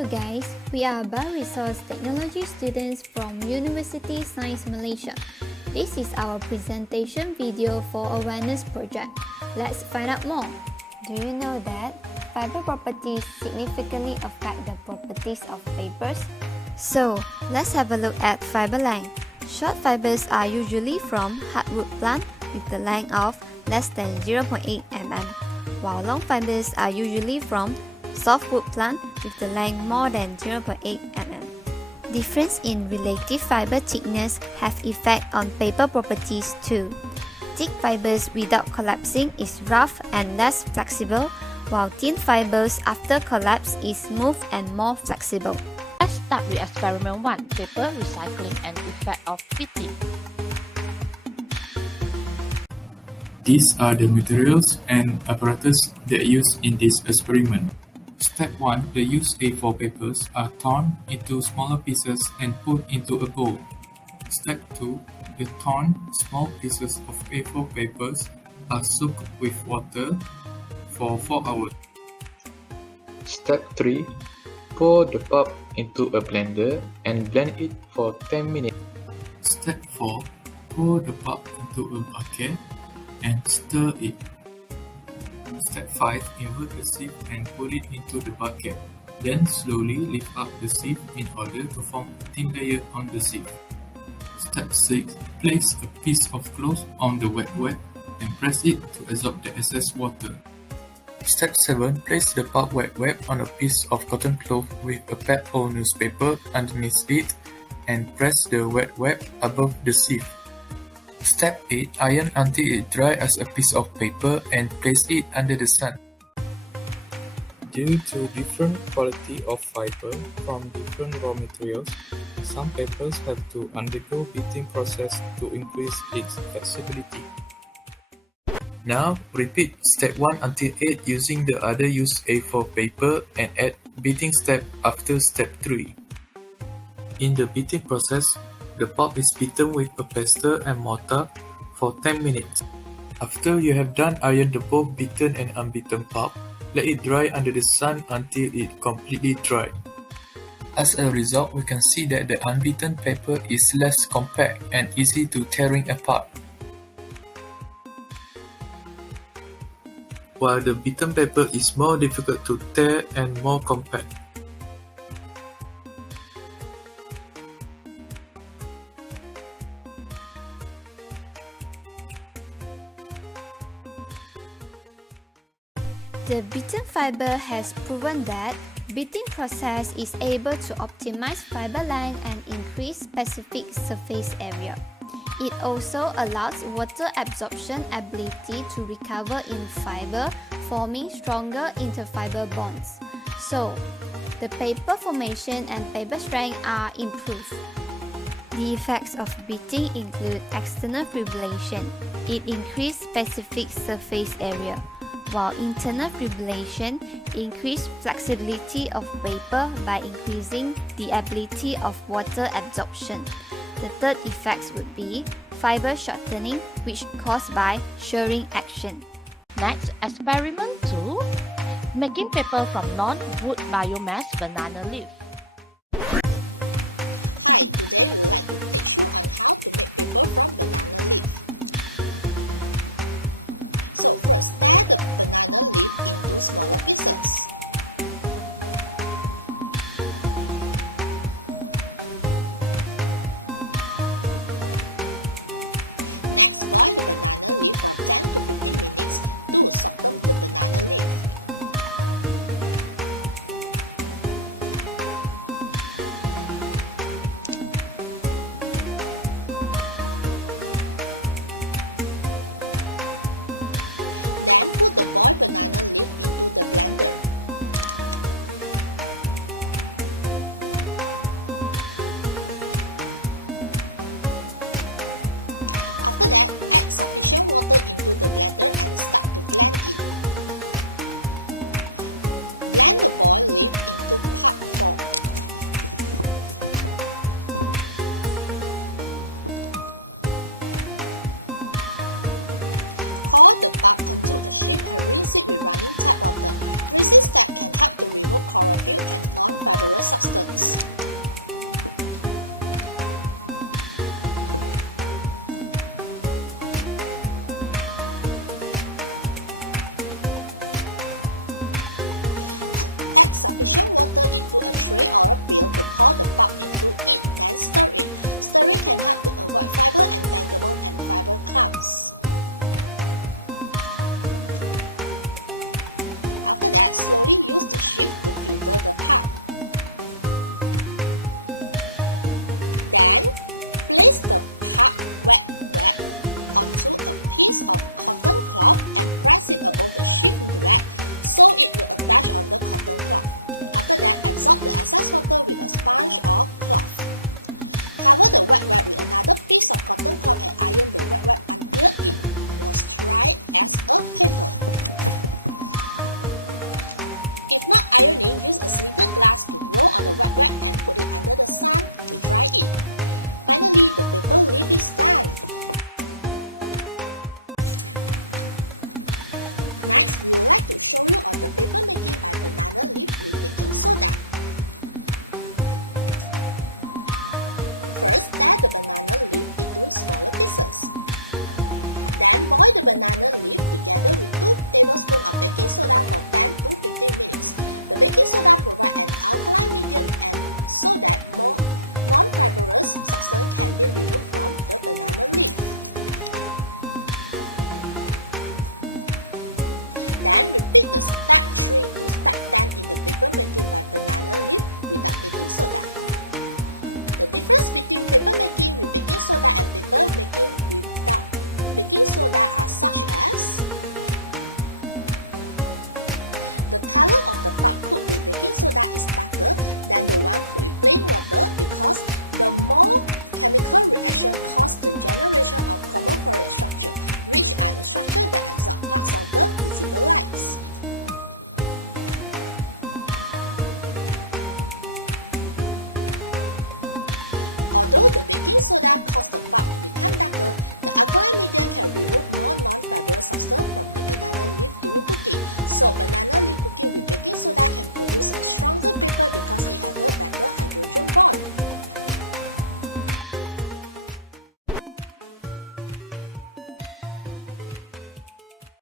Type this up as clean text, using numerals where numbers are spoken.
Hello guys, we are Bioresource Technology students from Universiti Sains Malaysia. This is our presentation video for awareness project. Let's find out more. Do you know that fiber properties significantly affect the properties of papers? So, let's have a look at fiber length. Short fibers are usually from hardwood plant with the length of less than 0.8 mm, while long fibers are usually from softwood plant with the length more than 0.8 mm. Difference in relative fiber thickness have effect on paper properties too. Thick fibers without collapsing is rough and less flexible, while thin fibers after collapse is smooth and more flexible. Let's start with experiment 1, paper recycling and effect of fitting. These are the materials and apparatus that used in this experiment. Step 1. The used A4 papers are torn into smaller pieces and put into a bowl. Step 2. The torn small pieces of A4 papers are soaked with water for 4 hours. Step 3. Pour the pulp into a blender and blend it for 10 minutes. Step 4. Pour the pulp into a bucket and stir it. Step 5. Invert the sieve and put it into the bucket. Then slowly lift up the sieve in order to form a thin layer on the sieve. Step 6. Place a piece of cloth on the wet and press it to absorb the excess water. Step 7. Place the pulp wet on a piece of cotton cloth with a pad or newspaper underneath it and press the wet above the sieve. Step 8. Iron until it dry as a piece of paper and place it under the sun. Due to different quality of fiber from different raw materials, some papers have to undergo beating process to increase its flexibility. Now, repeat step 1 until 8 using the other used A4 paper and add beating step after step 3. In the beating process, the pulp is beaten with a pestle and mortar for 10 minutes. After you have done iron the both beaten and unbeaten pulp, let it dry under the sun until it completely dried. As a result, we can see that the unbeaten paper is less compact and easy to tearing apart, while the beaten paper is more difficult to tear and more compact. The beaten fiber has proven that beating process is able to optimize fiber length and increase specific surface area. It also allows water absorption ability to recover in fiber, forming stronger interfiber bonds. So, the paper formation and paper strength are improved. The effects of beating include external fibrillation. It increases specific surface area, while internal fibrillation increases flexibility of paper by increasing the ability of water absorption. The third effects would be fiber shortening, which caused by shearing action. Next, experiment 2, making paper from non-wood biomass banana leaf.